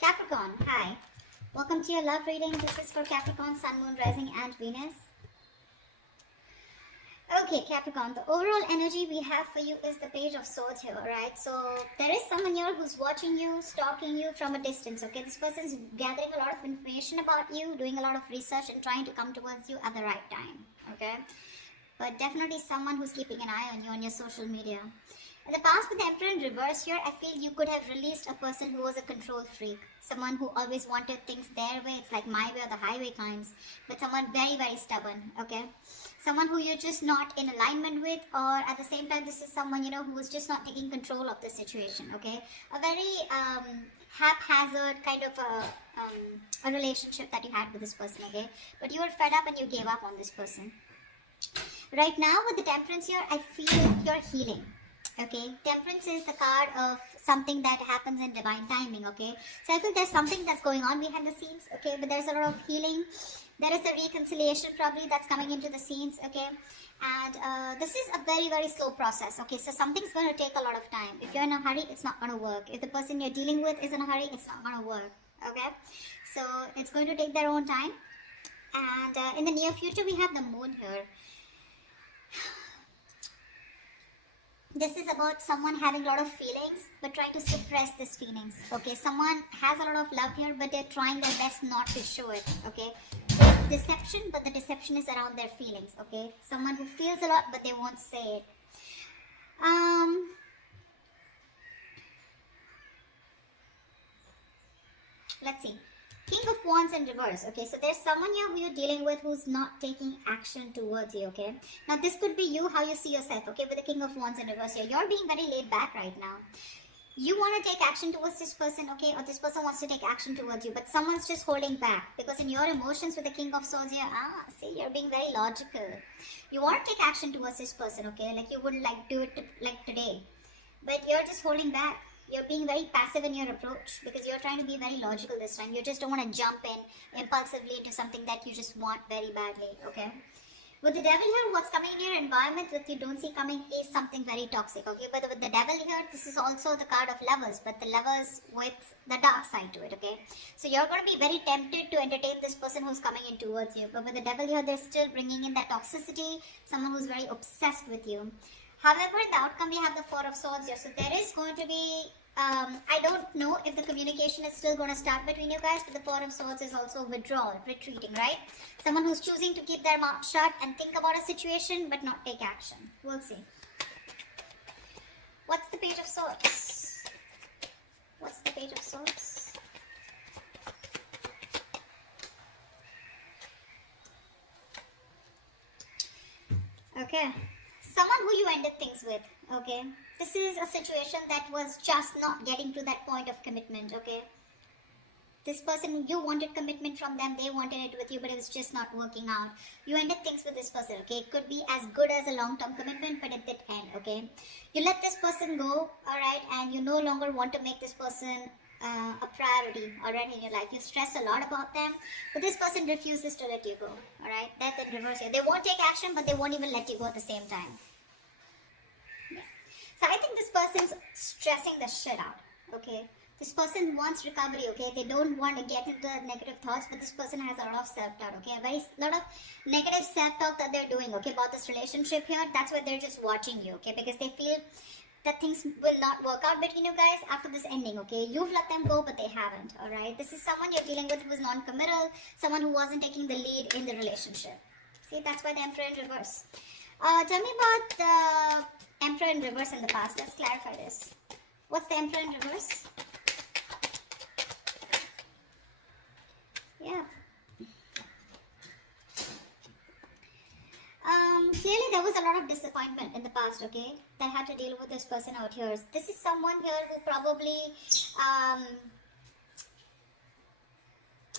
Capricorn, hi. Welcome to your love reading. This is for Capricorn, Sun, Moon, Rising, and Venus. Okay, Capricorn, the overall energy we have for you is the Page of Swords here, right? So there is someone here who's watching you, stalking you from a distance, okay? This person's gathering a lot of information about you, doing a lot of research, and trying to come towards you at the right time, okay? But definitely someone who's keeping an eye on you on your social media. In the past, with the Emperor in reverse here, I feel you could have released a person who was a control freak. Someone who always wanted things their way. It's like my way or the highway kinds. But someone very, very stubborn, okay? Someone who you're just not in alignment with, or at the same time, this is someone, who was just not taking control of the situation, okay? A very haphazard kind of a relationship that you had with this person, okay? But you were fed up and you gave up on this person. Right now, with the Temperance here, I feel you're healing. Okay, Temperance is the card of something that happens in divine timing, okay? So I feel there's something that's going on behind the scenes, okay? But there's a lot of healing. There is a reconciliation probably that's coming into the scenes, okay? And this is a very, very slow process, okay? So something's going to take a lot of time. If you're in a hurry, it's not going to work. If the person you're dealing with is in a hurry, it's not going to work, okay? So it's going to take their own time. And in the near future, we have the Moon here. This is about someone having a lot of feelings but trying to suppress these feelings, okay? Someone has a lot of love here but they're trying their best not to show it, okay? There's deception, but the deception is around their feelings, okay? Someone who feels a lot but they won't say it. Let's see. King of Wands in reverse, okay? So there's someone here who you're dealing with who's not taking action towards you, okay? Now this could be you, how you see yourself, okay? With the King of Wands in reverse here. You're being very laid back right now. You want to take action towards this person, okay? Or this person wants to take action towards you, but someone's just holding back. Because in your emotions with the King of Swords here, see, you're being very logical. You want to take action towards this person, okay? Like you wouldn't like do it like today. But you're just holding back. You're being very passive in your approach because you're trying to be very logical this time. You just don't want to jump in impulsively into something that you just want very badly, okay? With the Devil here, what's coming in your environment that you don't see coming is something very toxic, okay? But with the Devil here, this is also the card of lovers, but the lovers with the dark side to it, okay? So you're going to be very tempted to entertain this person who's coming in towards you. But with the Devil here, they're still bringing in that toxicity, someone who's very obsessed with you. However, in the outcome, we have the Four of Swords here. So there is going to be, I don't know if the communication is still going to start between you guys, but the Four of Swords is also withdrawal, retreating, right? Someone who's choosing to keep their mouth shut and think about a situation, but not take action. We'll see. What's the Page of Swords? What's the Page of Swords? Okay. Someone who you ended things with, okay? This is a situation that was just not getting to that point of commitment, okay? This person, you wanted commitment from them, they wanted it with you, but it was just not working out. You ended things with this person, okay? It could be as good as a long-term commitment, but it did end, okay? You let this person go, alright, and you no longer want to make this person a priority, alright, in your life. You stress a lot about them, but this person refuses to let you go, alright? Death in reverse here. They won't take action, but they won't even let you go at the same time. Yeah. So I think this person's stressing the shit out, okay? This person wants recovery, okay? They don't want to get into negative thoughts, but this person has a lot of self-doubt, okay? A lot of negative self-talk that they're doing, okay, about this relationship here. That's why they're just watching you, okay? Because they feel that things will not work out between you guys after this ending, okay? You've let them go, but they haven't, alright? This is someone you're dealing with who is non-committal, someone who wasn't taking the lead in the relationship. See, that's why the Emperor in reverse. Tell me about the Emperor in reverse in the past. Let's clarify this. What's the Emperor in reverse? Yeah. Clearly there was a lot of disappointment in the past, okay, that had to deal with this person out here. This is someone here who probably,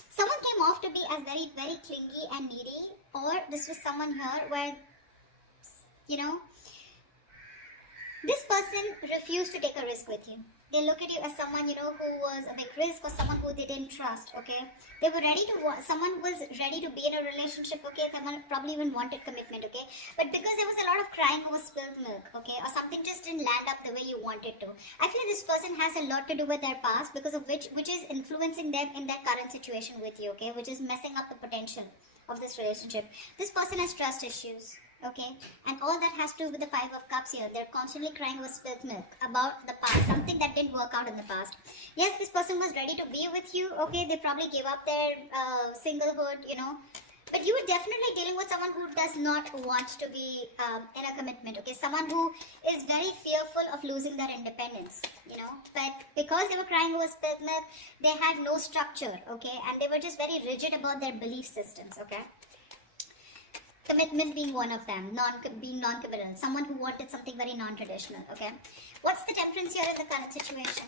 someone came off to be as very, very clingy and needy, or this was someone here where, this person refused to take a risk with you, They look at you as someone, who was a big risk, or someone who they didn't trust, okay? They were ready to, someone was ready to be in a relationship, okay? Someone probably even wanted commitment, okay? But because there was a lot of crying over spilled milk, okay? Or something just didn't land up the way you wanted to. I feel this person has a lot to do with their past, because of which is influencing them in their current situation with you, okay? Which is messing up the potential of this relationship. This person has trust issues, okay, and all that has to do with the Five of Cups here. They're constantly crying over spilled milk about the past, something that didn't work out in the past. Yes, this person was ready to be with you, okay, they probably gave up their singlehood, but you were definitely dealing with someone who does not want to be in a commitment, okay, someone who is very fearful of losing their independence, but because they were crying over spilled milk, they had no structure, okay, and they were just very rigid about their belief systems, okay. Commitment being one of them, being non-committal, someone who wanted something very non-traditional, okay. What's the Temperance here in the current situation?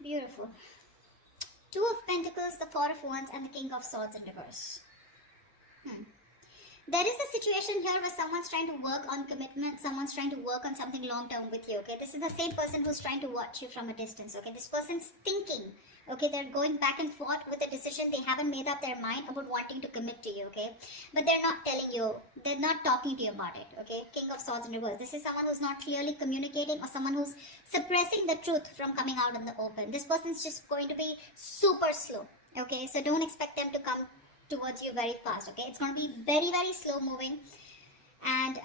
Beautiful. Two of Pentacles, the Four of Wands, and the King of Swords in reverse. There is a situation here where someone's trying to work on commitment, someone's trying to work on something long term with you, okay? This is the same person who's trying to watch you from a distance, okay? This person's thinking, okay? They're going back and forth with a decision. They haven't made up their mind about wanting to commit to you, okay? But they're not telling you, they're not talking to you about it, okay? King of Swords in reverse. This is someone who's not clearly communicating, or someone who's suppressing the truth from coming out in the open. This person's just going to be super slow, okay? So don't expect them to come towards you very fast, okay? It's going to be very, very slow moving, and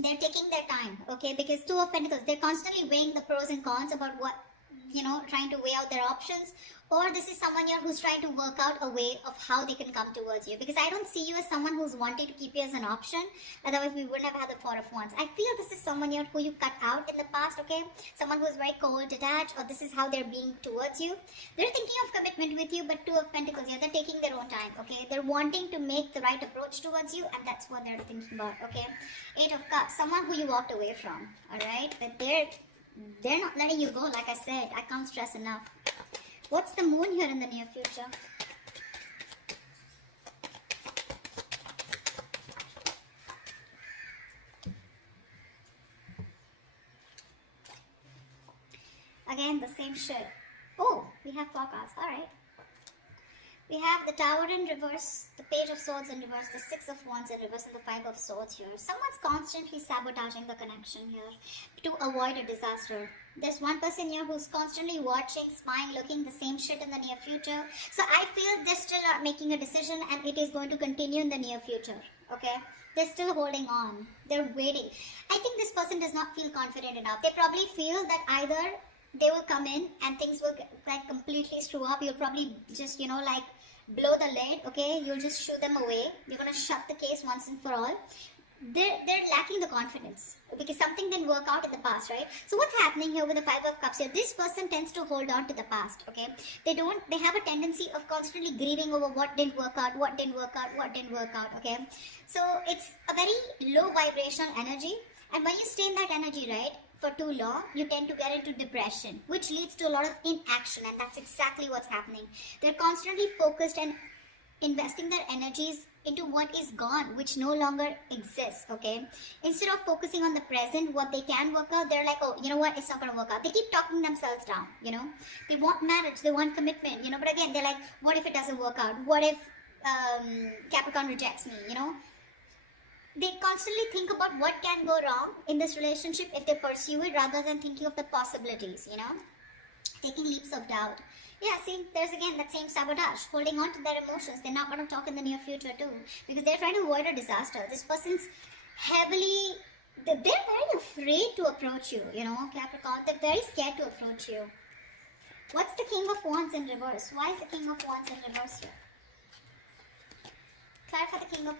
they're taking their time, okay? Because Two of Pentacles, they're constantly weighing the pros and cons about what, trying to weigh out their options. Or this is someone here who's trying to work out a way of how they can come towards you, because I don't see you as someone who's wanting to keep you as an option. Otherwise we wouldn't have had the Four of Wands. I feel this is someone here who you cut out in the past, okay? Someone who's very cold, detached, or this is how they're being towards you. They're thinking of commitment with you, but Two of Pentacles here, they're taking their own time, okay? They're wanting to make the right approach towards you, and that's what they're thinking about, okay? Eight of Cups, someone who you walked away from, alright? But they're not letting you go, like I said. I can't stress enough. What's the Moon here in the near future? Again, the same shit. Oh, we have four cards. Alright. We have the Tower in reverse, the Page of Swords in reverse, the Six of Wands in reverse, and the Five of Swords here. Someone's constantly sabotaging the connection here to avoid a disaster. There's one person here who's constantly watching, spying, looking the same shit in the near future. So I feel they're still not making a decision, and it is going to continue in the near future, okay? They're still holding on. They're waiting. I think this person does not feel confident enough. They probably feel that either they will come in and things will like completely screw up. You'll probably just, like blow the lid, okay? You'll just shoo them away. You're going to shut the case once and for all. They're lacking the confidence because something didn't work out in the past, right? So what's happening here with the Five of Cups here? This person tends to hold on to the past, okay? They have a tendency of constantly grieving over what didn't work out, okay? So it's a very low vibrational energy, and when you stay in that energy, right, for too long, you tend to get into depression, which leads to a lot of inaction, and that's exactly what's happening. They're constantly focused and investing their energies into what is gone, which no longer exists, okay? Instead of focusing on the present, what they can work out, they're like, oh, you know what, it's not going to work out. They keep talking themselves down, They want marriage, they want commitment, but again, they're like, what if it doesn't work out? What if Capricorn rejects me, They constantly think about what can go wrong in this relationship if they pursue it, rather than thinking of the possibilities, Taking leaps of doubt. Yeah, see, there's again that same sabotage, holding on to their emotions. They're not going to talk in the near future too, because they're trying to avoid a disaster. This person's they're very afraid to approach you, Capricorn. They're very scared to approach you. What's the King of Wands in reverse? Why is the King of Wands in reverse here? Clarify the King of...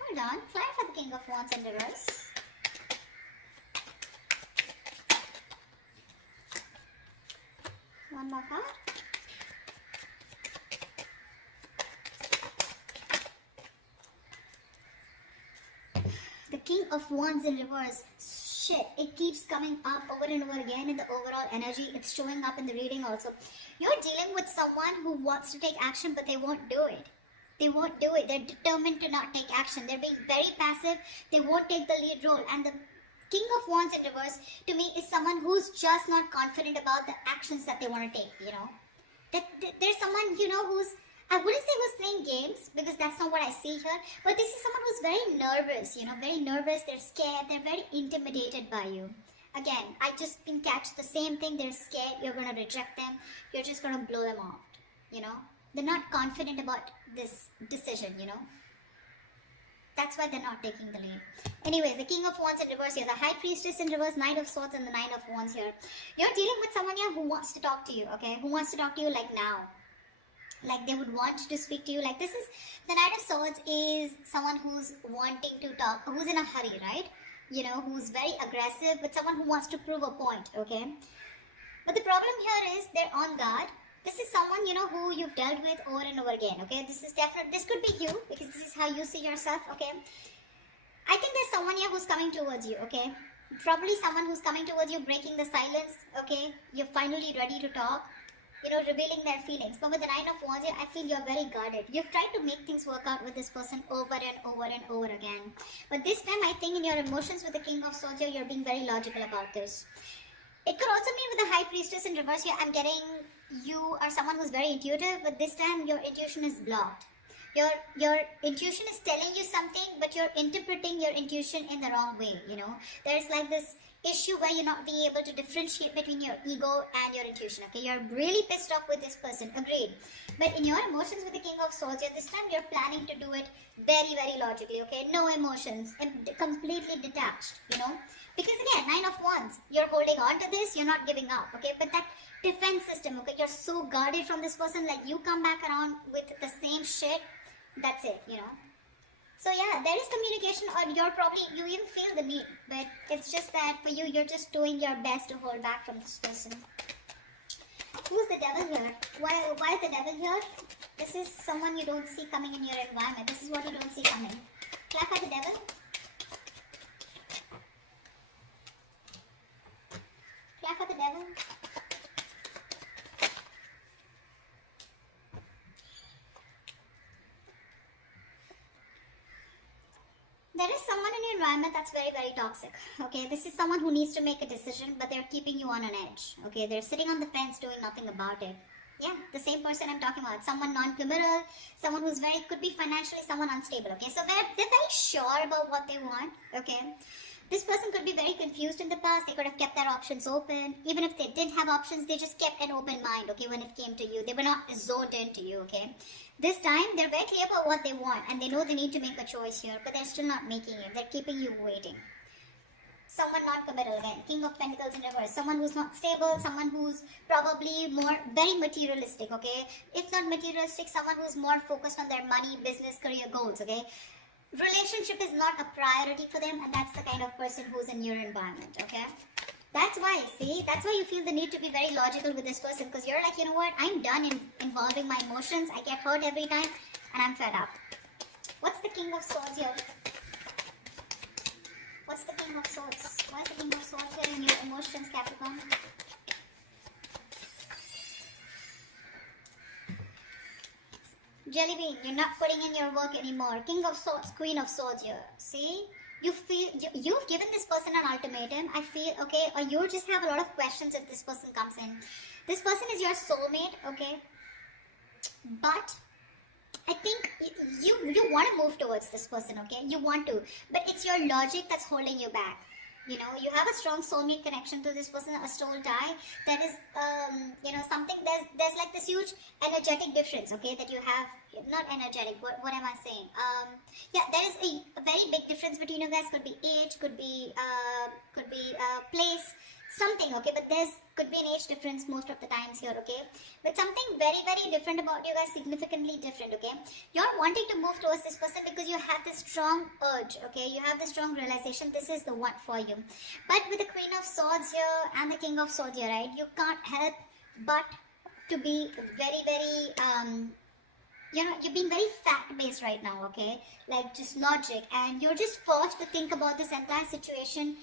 Hold on. Clarify the King of Wands in reverse. One more card. The King of Wands in reverse. shit, it keeps coming up over and over again in the overall energy. It's showing up in the reading also. You're dealing with someone who wants to take action, but they won't do it. They won't do it. They're determined to not take action. They're being very passive. They won't take the lead role. And the King of Wands in reverse, to me, is someone who's just not confident about the actions that they want to take, you know. There's someone, you know, who's, I wouldn't say who's playing games, because that's not what I see here, but this is someone who's very nervous, you know, very nervous, they're scared, they're very intimidated by you. Again, I just can catch the same thing, they're scared, you're going to reject them, you're just going to blow them off, you know. They're not confident about this decision, you know. That's why they're not taking the lead. Anyways, the King of Wands in reverse here, the High Priestess in reverse, Knight of Swords and the Nine of Wands here. You're dealing with someone here who wants to talk to you, okay? Who wants to talk to you like now. Like they would want to speak to you. Like this is, the Knight of Swords is someone who's wanting to talk, who's in a hurry, right? You know, who's very aggressive, but someone who wants to prove a point, okay? But the problem here is they're on guard. This is someone, you know, who you've dealt with over and over again, okay? This is definitely, this could be you, because this is how you see yourself, okay? I think there's someone here who's coming towards you, okay? Probably someone who's coming towards you, breaking the silence, okay? You're finally ready to talk, you know, revealing their feelings. But with the Nine of Wands here, I feel you're very guarded. You've tried to make things work out with this person over and over and over again. But this time, I think in your emotions with the King of Swords here, you're being very logical about this. It could also mean with the High Priestess in reverse here, I'm getting you are someone who's very intuitive, but this time your intuition is blocked. Your intuition is telling you something, but you're interpreting your intuition in the wrong way, you know. There's like this issue where you're not being able to differentiate between your ego and your intuition, okay. You're really pissed off with this person, agreed. But in your emotions with the King of Swords here, this time you're planning to do it very, very logically, okay. No emotions, completely detached, you know. Because again, Nine of Wands, you're holding on to this, you're not giving up, okay. But that defense system, okay, you're so guarded from this person, like you come back around with the same shit, that's it, you know. So yeah, there is communication, or you're probably, you even feel the need, but it's just that for you, you're just doing your best to hold back from this person. Who's the Devil here? Why is the Devil here? This is someone you don't see coming in your environment. This is what you don't see coming. Clap at the Devil. Clap at the Devil. There is someone in your environment that's very, very toxic, okay? This is someone who needs to make a decision, but they're keeping you on an edge, okay? They're sitting on the fence doing nothing about it. Yeah, the same person I'm talking about. Someone non-committal, someone who's very, could be financially someone unstable, okay? So they're very sure about what they want, okay? This person could be very confused in the past. They could have kept their options open. Even if they didn't have options, they just kept an open mind, okay, when it came to you. They were not zoned into you, okay? This time, they're very clear about what they want, and they know they need to make a choice here, but they're still not making it. They're keeping you waiting. Someone not committal again. King of Pentacles in reverse. Someone who's not stable. Someone who's probably more, very materialistic, okay? If not materialistic, someone who's more focused on their money, business, career goals, okay? Relationship is not a priority for them, and that's the kind of person who's in your environment, okay? That's why, see, that's why you feel the need to be very logical with this person, because you're like, you know what, I'm done in involving my emotions, I get hurt every time, and I'm fed up. What's the King of Swords here? What's the King of Swords? Why is the King of Swords here in your emotions, Capricorn? Jelly bean, you're not putting in your work anymore. King of Swords, Queen of Swords here. See? You feel, you've given this person an ultimatum, I feel, okay? Or you just have a lot of questions if this person comes in. This person is your soulmate, okay? But I think you want to move towards this person, okay? You want to. But it's your logic that's holding you back. You know, you have a strong soulmate connection to this person, a soul tie. That is, you know, something, there's like this huge energetic difference, okay, that you have. Not energetic, what am I saying? Yeah, there is a very big difference between you guys. Could be age, could be place, something, okay, but there's could be an age difference most of the times here, okay, but something very, very different about you guys, significantly different, okay. You're wanting to move towards this person because you have this strong urge, okay, you have this strong realization this is the one for you. But with the Queen of Swords here and the King of Swords here, right, you can't help but to be very, very you know, you're being very fact-based right now, okay? Like, just logic. And you're just forced to think about this entire situation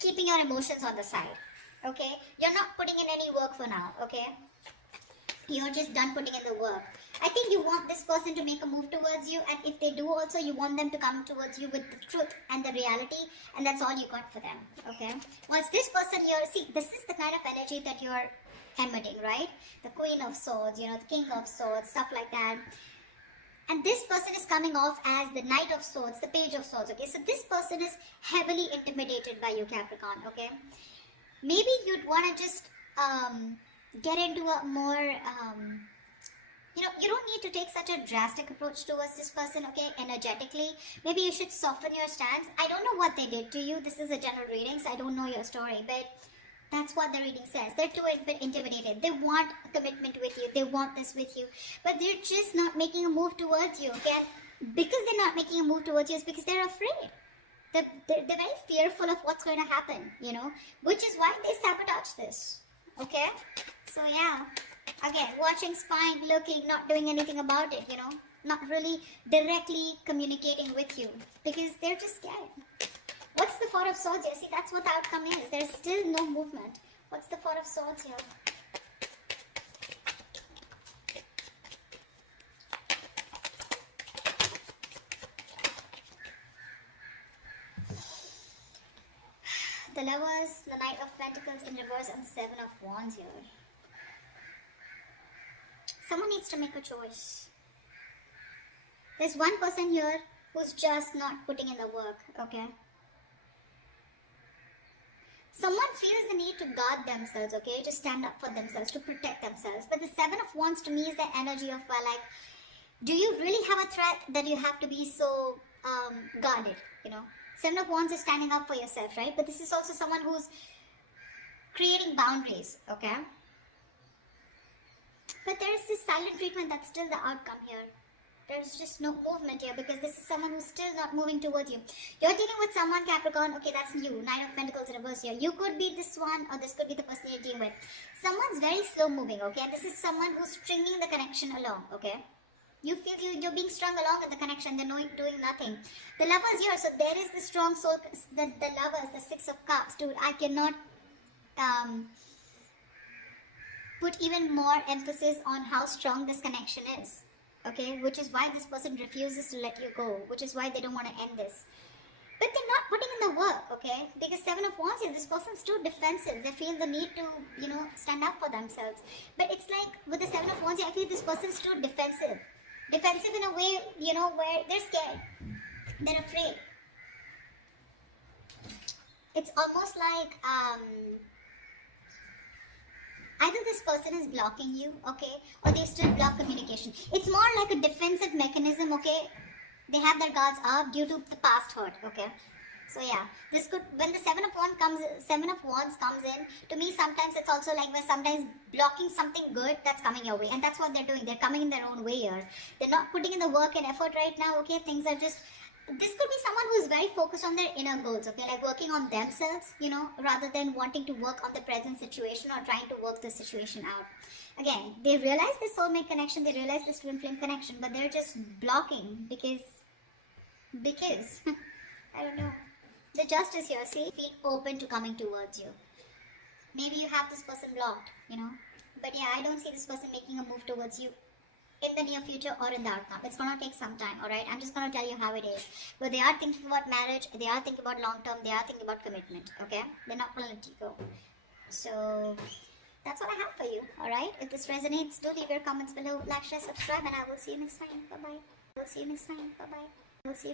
keeping your emotions on the side. Okay, you're not putting in any work for now. Okay, you're just done putting in the work. I think you want this person to make a move towards you, and if they do also, you want them to come towards you with the truth and the reality, and that's all you got for them. Okay, once this person here, see, this is the kind of energy that you're emitting, right? The Queen of Swords, the King of Swords, stuff like that. And this person is coming off as the Knight of Swords, the Page of Swords. Okay, so this person is heavily intimidated by you, Capricorn. Okay, maybe you'd want to just get into a more you don't need to take such a drastic approach towards this person. Okay, energetically, maybe you should soften your stance. I don't know what they did to you. This is a general reading, so I don't know your story, but that's what the reading says. They're too intimidated. They want a commitment with you. They want this with you, but they're just not making a move towards you. Okay, because they're not making a move towards you is because they're afraid. They're very fearful of what's going to happen, which is why they sabotage this. Okay, so yeah, again, watching, spying, looking, not doing anything about it, not really directly communicating with you because they're just scared. What's the Four of Swords here? See, that's what the outcome is. There's still no movement. What's the Four of Swords here? The Lovers, the Knight of Pentacles in reverse, and the Seven of Wands here. Someone needs to make a choice. There's one person here who's just not putting in the work, okay? Someone feels the need to guard themselves, okay? To stand up for themselves, to protect themselves. But the Seven of Wands to me is the energy of, like, do you really have a threat that you have to be so guarded, Seven of Wands is standing up for yourself, right? But this is also someone who's creating boundaries, okay? But there is this silent treatment that's still the outcome here. There's just no movement here because this is someone who's still not moving towards you. You're dealing with someone, Capricorn, okay, that's you. Nine of Pentacles in reverse here. You could be this one or this could be the person you're dealing with. Someone's very slow moving, okay? And this is someone who's stringing the connection along, okay? You feel you're being strung along in the connection. They're doing nothing. The Lovers here. So there is the strong soul. The Lovers, the Six of Cups. Dude, I cannot put even more emphasis on how strong this connection is. Okay, which is why this person refuses to let you go. Which is why they don't want to end this. But they're not putting in the work, okay? Because Seven of Wands here, this person's too defensive. They feel the need to, stand up for themselves. But it's like with the Seven of Wands here, I feel this person's too defensive. Defensive in a way, where they're scared. They're afraid. It's almost like, either this person is blocking you, okay, or they still block communication. It's more like a defensive mechanism, okay? They have their guards up due to the past hurt, okay? So yeah, this could, when the Seven of Wands comes in, to me sometimes it's also like we're sometimes blocking something good that's coming your way. And that's what they're doing. They're coming in their own way here. They're not putting in the work and effort right now, okay? Things are just, this could be someone who's very focused on their inner goals, okay? Like working on themselves, rather than wanting to work on the present situation or trying to work the situation out. Again, they realize this soulmate connection, they realize this twin flame connection, but they're just blocking because, I don't know. The Justice here, see, feel open to coming towards you. Maybe you have this person blocked, But yeah, I don't see this person making a move towards you in the near future or in the outcome. It's gonna take some time, alright? I'm just gonna tell you how it is. But they are thinking about marriage, they are thinking about long term, they are thinking about commitment, okay? They're not gonna let you go. So, that's what I have for you, alright? If this resonates, do leave your comments below, like, share, subscribe, and I will see you next time. Bye-bye. We'll see you next time. Bye-bye. We'll see you